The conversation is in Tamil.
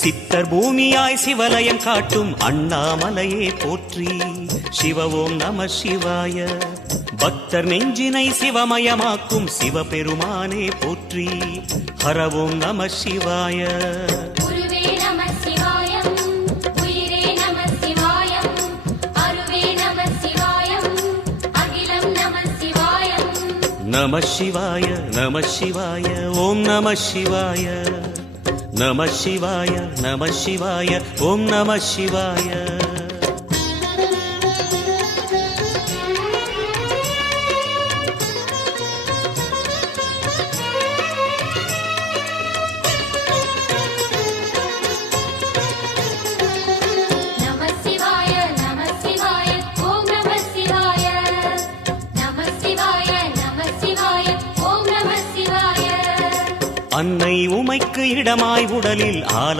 சித்தர் பூமியாய் சிவலயம் காட்டும் அண்ணாமலையே போற்றி. சிவ ஓம் நம சிவாய. பக்தர் நெஞ்சினை சிவமயமாக்கும் சிவபெருமானே போற்றி. ஹர ஓம் நம சிவாய. நம சிவாய நம சிவாய ஓம் நம சிவாய. நம சிவாய நம சிவாய ஓம் நம சிவாய. அன்னை உமைக்கு இடமாய் உடலில் ஆல